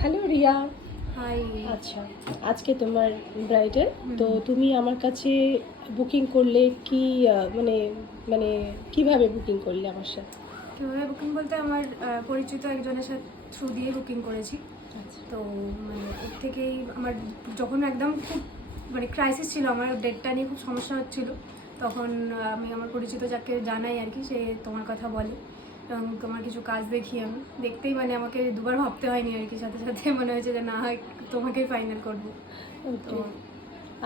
Hello Riya. High. আচ্ছা, আজকে তোমার ব্রাইডাল, তো তুমি আমার কাছে বুকিং করলে কি মানে মানে কিভাবে বুকিং করলে আমার সাথে? কীভাবে বুকিং বলতে আমার পরিচিত একজনের সাথে থ্রু দিয়ে বুকিং করেছি। আচ্ছা, তো মানে এর থেকেই আমার যখন একদম খুব মানে ক্রাইসিস ছিল, আমার ডেটটা নিয়ে খুব সমস্যা হচ্ছিল, তখন আমি আমার পরিচিত যাকে জানাই আর কি, সে তোমার কথা বলে এবং তোমার কিছু কাজ দেখি। আমি দেখতেই মানে আমাকে দুবার ভাবতে হয়নি আর কি, সাথে সাথে মনে হয়েছে যে না, তোমাকেই ফাইনাল করবো। তো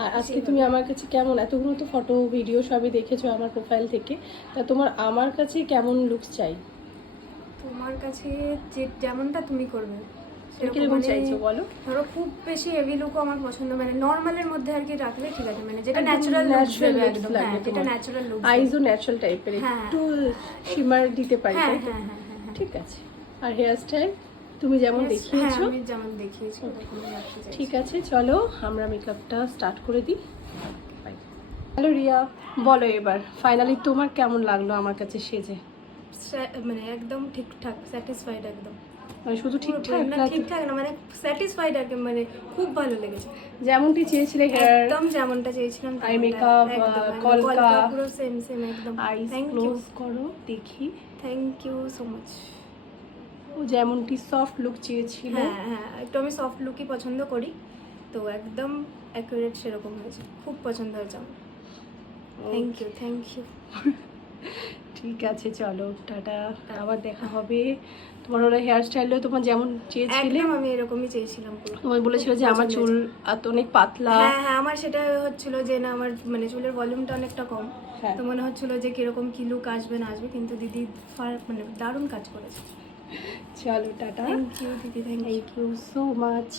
আর আজকে তুমি আমার কাছে কেমন, এতগুলো তো ফটো ভিডিও সবই দেখেছো আমার প্রোফাইল থেকে, তা তোমার আমার কাছে কেমন লুকস চাই? তোমার কাছে যে যেমনটা তুমি করবে কিরকম চাইছো বলো? ধরো খুব বেশি হেভি লুকও আমার পছন্দ, মানে নর্মালের মধ্যে আর কি রাখলে ঠিক আছে, মানে যেটা একদম ন্যাচারাল natural looks একদম, লাগবে হ্যাঁ, যেটা তোমার। ন্যাচারাল লুক, আইজও ন্যাচারাল টাইপের, হ্যাঁ। একটু শিমার দিতে পারি, হ্যাঁ তাই তো? হ্যাঁ হ্যাঁ হ্যাঁ হ্যাঁ। ঠিক আছে। আর হেয়ার স্টাইল তুমি যেমন হ্যাঁ, দেখিয়েছো, আমি যেমন দেখিয়েছি ওরকমই রাখতে চাই। ঠিক আছে, চলো আমরা মেকআপটা স্টার্ট করে দিই। হ্যালো রিয়া, বলো এবার ফাইনালি তোমার কেমন লাগলো আমার কাছে সেজে? মানে একদম ঠিকঠাক, স্যাটিসফাইড একদম। মানে শুধু ঠিকঠাক না, না? ঠিকঠাক না, মানে স্যাটিসফাইড আর কি, মানে খুব ভালো লেগেছে। যেমনটি চেয়েছিলে হেয়ার, একদম যেমনটা চেয়েছিলাম, আই মেকআপ, কলকা, পুরো সেম সেম একদম। আইস থ্যাংক ইউ, ক্লোজ করো দেখি। Thank you so much. ও যেমনটি সফট লুক চেয়েছিল, হ্যাঁ হ্যাঁ, একটু আমি সফট লুকই পছন্দ করি, তো একদম অ্যাকুরেট সেরকম হয়েছে, খুব পছন্দ হয়েছে আমার। Thank you, thank you. ঠিক আছে, চলো টাটা, আবার দেখা হবে। তোমার ওরা হেয়ার স্টাইলও তোমার যেমন চেয়েছিলে, একদম আমি এরকমই চেয়েছিলাম পুরো। তোমার বলেছিল যে আমার চুল এত অনেক পাতলা। হ্যাঁ হ্যাঁ, আমার সেটা হচ্ছিল যে না, আমার মানে চুলের ভলিউমটা অনেকটা কম, হ্যাঁ। তো মনে হচ্ছিল যে কিরকম কি লুক আসবে না আসবে, কিন্তু দিদি মানে দারুণ কাজ করেছে। চলো টাটা, থ্যাংক ইউ দিদি, thank you. Thank you so much.